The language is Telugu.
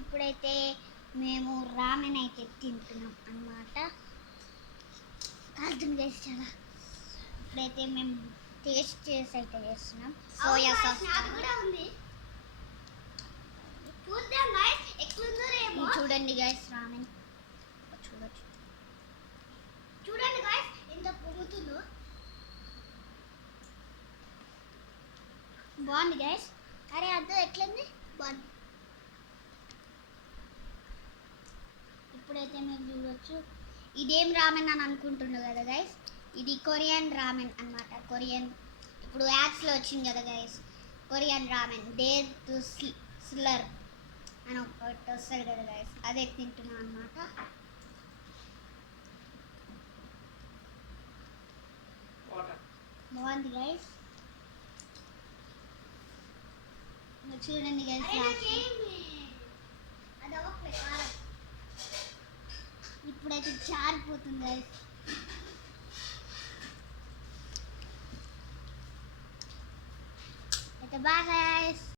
ఇప్పుడైతే మేము రామెన్ అయితే తింటున్నాం అన్నమాట. కాల్తుంది గైస్ చాలా. ఇప్పుడైతే మేము టేస్ట్ చేసి అయితే చేస్తున్నాం. సోయా సాస్ కూడా ఉంది. చూద్దాం గైస్ ఎట్లుందో రేమో. చూడండి గైస్ రామెన్ చూడండి గైస్ ఎంత పొంగుతుందో. బాగుంది గైస్. అరే అర్థం ఎట్లుంది బాగుంది. ఇప్పుడైతే మీరు చూడొచ్చు ఇదేం రామెన్ అని అనుకుంటున్నారు కదా గైస్, ఇది కొరియన్ రామెన్ అన్నమాట. కొరియన్ ఇప్పుడు యాప్స్లో వచ్చింది కదా గైస్, కొరియన్ రామెన్ డేర్ టు స్లర్ అని ఒకటి వస్తుంది కదా గైస్, అదే తింటున్నాం అన్నమాట. బాగుంది గైస్. చూడండి గైస్ ఇప్పుడైతే జారిపోతుంది గైస్. అయితే బాగా గైస్.